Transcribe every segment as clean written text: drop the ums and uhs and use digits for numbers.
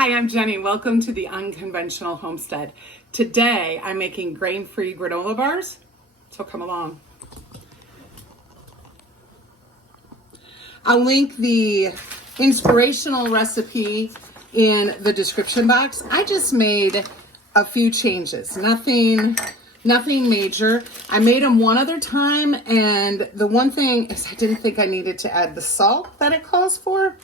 Hi, I'm Jenny. Welcome to the Unconventional Homestead. Today, I'm making grain-free granola bars, so come along. I'll link the inspirational recipe in the description box. I just made a few changes, nothing major. I made them one other time, and the one thing is I didn't think I needed to add the salt that it calls for.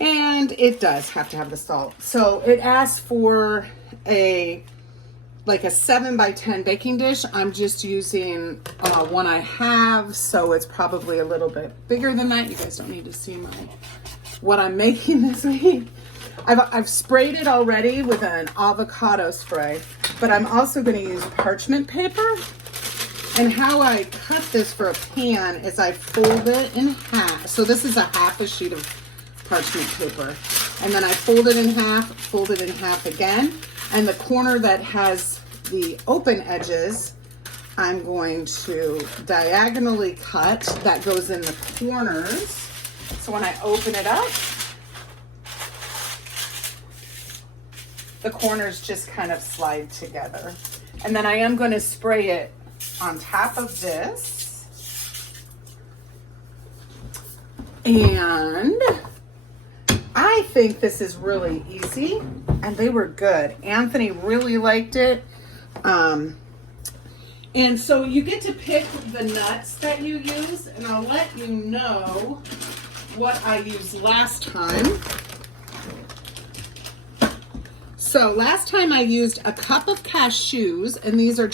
And it does have to have the salt. So it asks for a 7 by 10 baking dish. I'm just using one I have, so it's probably a little bit bigger than that. You guys don't need to see what I'm making this week. I've sprayed it already with an avocado spray, but I'm also going to use parchment paper. And how I cut this for a pan is I fold it in half. So this is a half a sheet of parchment paper, and then I fold it in half again, and the corner that has the open edges I'm going to diagonally cut. That goes in the corners, so when I open it up, the corners just kind of slide together. And then I am going to spray it on top of this, and I think this is really easy, and they were good. Anthony really liked it. And so you get to pick the nuts that you use, and I'll let you know what I used last time. So last time I used a cup of cashews, and these are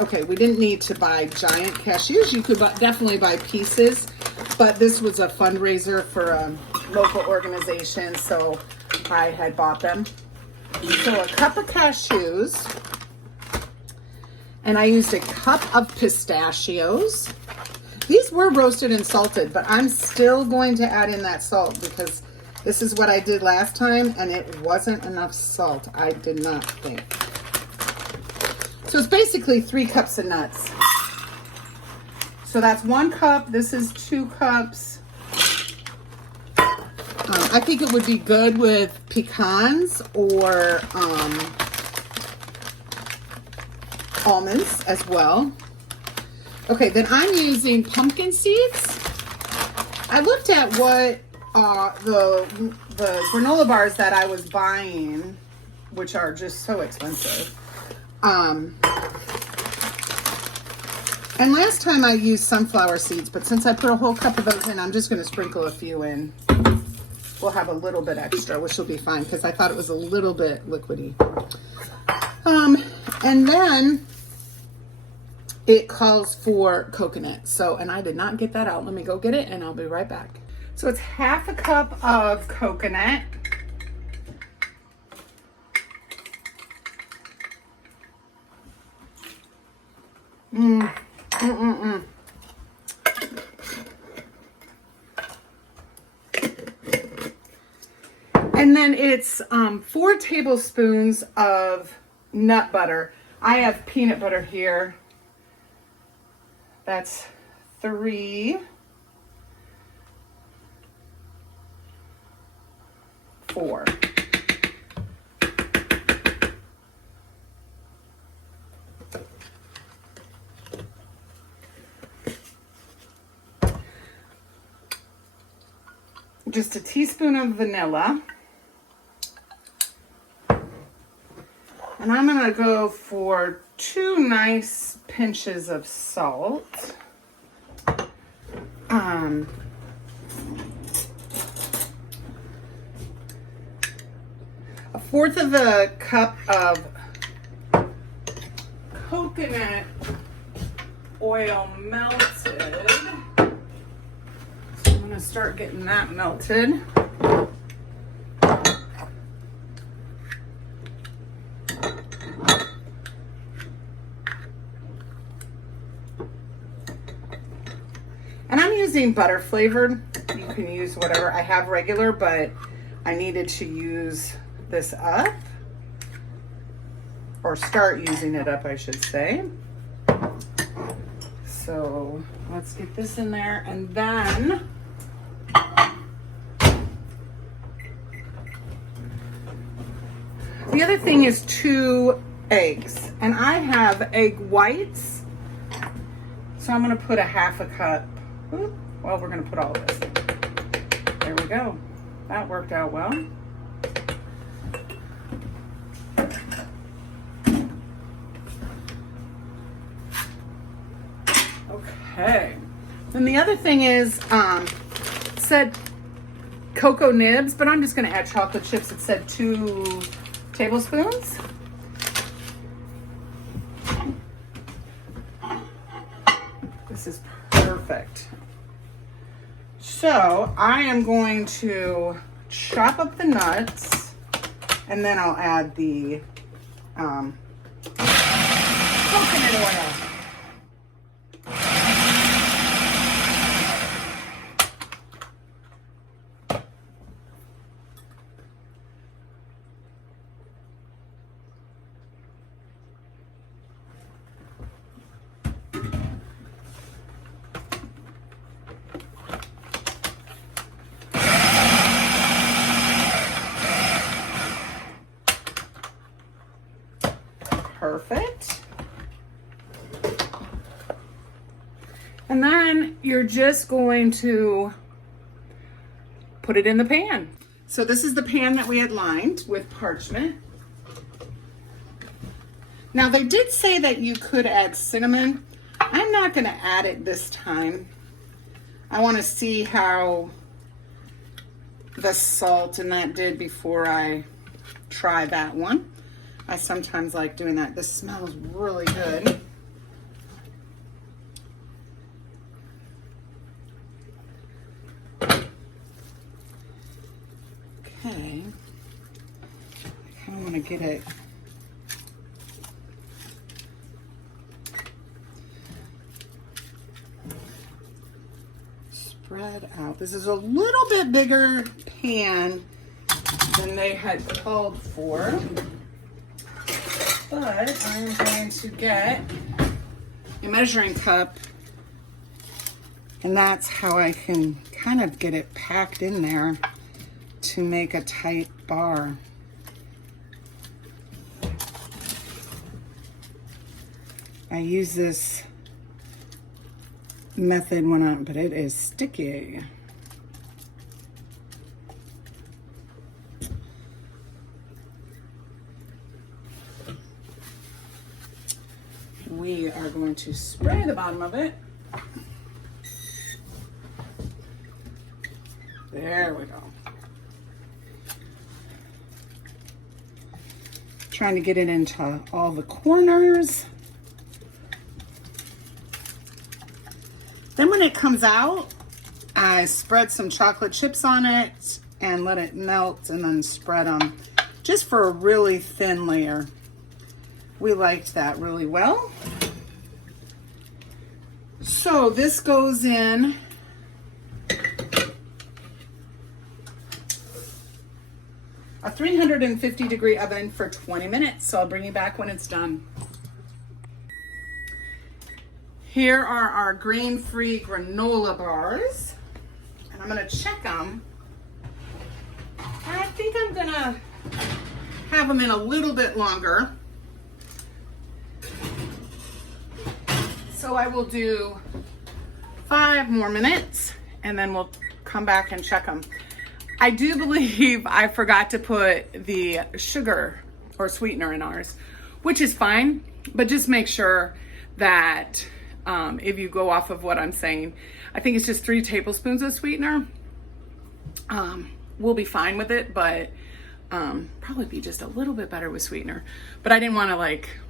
okay, we didn't need to buy giant cashews. You could definitely buy pieces, but this was a fundraiser for a local organization, so I had bought them. So a cup of cashews, and I used a cup of pistachios. These were roasted and salted, but I'm still going to add in that salt because this is what I did last time, and it wasn't enough salt, I did not think. So it's basically 3 cups of nuts. So that's 1 cup, this is 2 cups. I think it would be good with pecans or almonds as well. Okay, then I'm using pumpkin seeds. I looked at what the granola bars that I was buying, which are just so expensive. And last time I used sunflower seeds, but since I put a whole cup of those in, I'm just going to sprinkle a few in. We'll have a little bit extra, which will be fine because I thought it was a little bit liquidy. And then it calls for coconut. So, and I did not get that out. Let me go get it and I'll be right back. So it's half a cup of coconut. And then it's 4 tablespoons of nut butter. I have peanut butter here. That's 3, 4. Just a teaspoon of vanilla. And I'm going to go for 2 nice pinches of salt. A 1/4 of a cup of coconut oil melted. I'm going to start getting that melted. And I'm using butter flavored. You can use whatever. I have regular, but I needed to use this up. Or start using it up, I should say. So let's get this in there, and then thing is 2 eggs, and I have egg whites, so I'm going to put a 1/2 cup. Well, we're going to put all of this. There we go. That worked out well. Okay. And the other thing is, it said cocoa nibs, but I'm just going to add chocolate chips. It said 2 tablespoons. This is perfect. So I am going to chop up the nuts, and then I'll add the coconut oil. Perfect. And then you're just going to put it in the pan. So this is the pan that we had lined with parchment. Now they did say that you could add cinnamon. I'm not going to add it this time. I want to see how the salt and that did before I try that one. I sometimes like doing that. This smells really good. Okay. I kind of want to get it spread out. This is a little bit bigger pan than they had called for. But I'm going to get a measuring cup, and that's how I can kind of get it packed in there to make a tight bar. I use this method but it is sticky. We are going to spray the bottom of it. There we go. Trying to get it into all the corners. Then when it comes out, I spread some chocolate chips on it and let it melt, and then spread them just for a really thin layer. We liked that really well. So this goes in a 350-degree oven for 20 minutes. So I'll bring you back when it's done. Here are our grain-free granola bars. And I'm gonna check them. I think I'm gonna have them in a little bit longer. So I will do 5 more minutes, and then we'll come back and check them. I do believe I forgot to put the sugar or sweetener in ours, which is fine, but just make sure that if you go off of what I'm saying, I think it's just 3 tablespoons of sweetener. We'll be fine with it, but probably be just a little bit better with sweetener. But I didn't want to like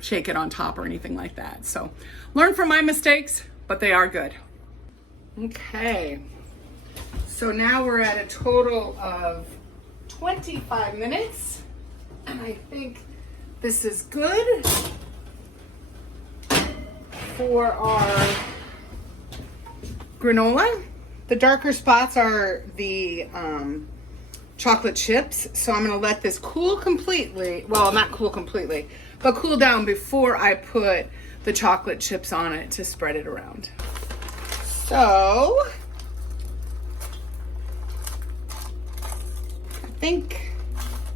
shake it on top or anything like that. So learn from my mistakes, but they are good. Okay, so now we're at a total of 25 minutes, and I think this is good for our granola. The darker spots are the chocolate chips, so I'm gonna let this cool completely. Well, not cool completely, but cool down before I put the chocolate chips on it to spread it around. So I think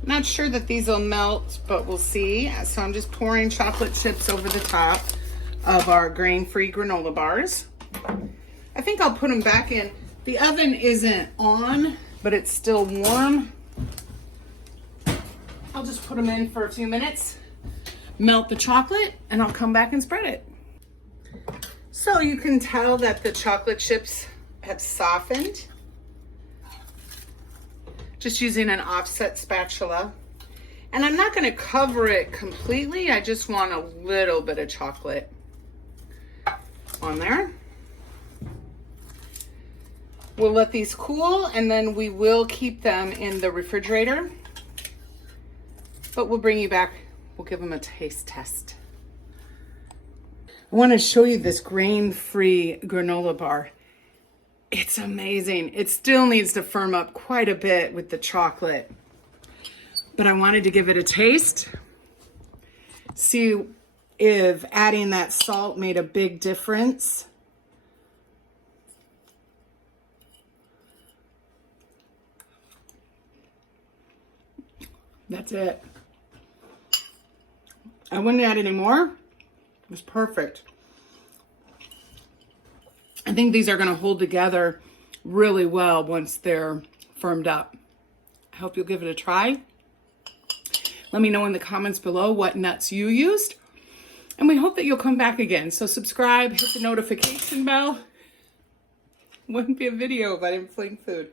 Not sure that these will melt, but we'll see. So I'm just pouring chocolate chips over the top of our grain-free granola bars. I think I'll put them back in. The oven isn't on, but it's still warm. I'll just put them in for a few minutes, melt the chocolate, and I'll come back and spread it. So you can tell that the chocolate chips have softened. Just using an offset spatula. And I'm not going to cover it completely. I just want a little bit of chocolate on there. We'll let these cool, and then we will keep them in the refrigerator. But we'll bring you back. We'll give them a taste test. I want to show you this grain-free granola bar. It's amazing. It still needs to firm up quite a bit with the chocolate, but I wanted to give it a taste. See if adding that salt made a big difference. That's it. I wouldn't add any more. It was perfect. I think these are going to hold together really well once they're firmed up. I hope you'll give it a try. Let me know in the comments below what nuts you used. And we hope that you'll come back again. So subscribe, hit the notification bell. Wouldn't be a video if I didn't fling food.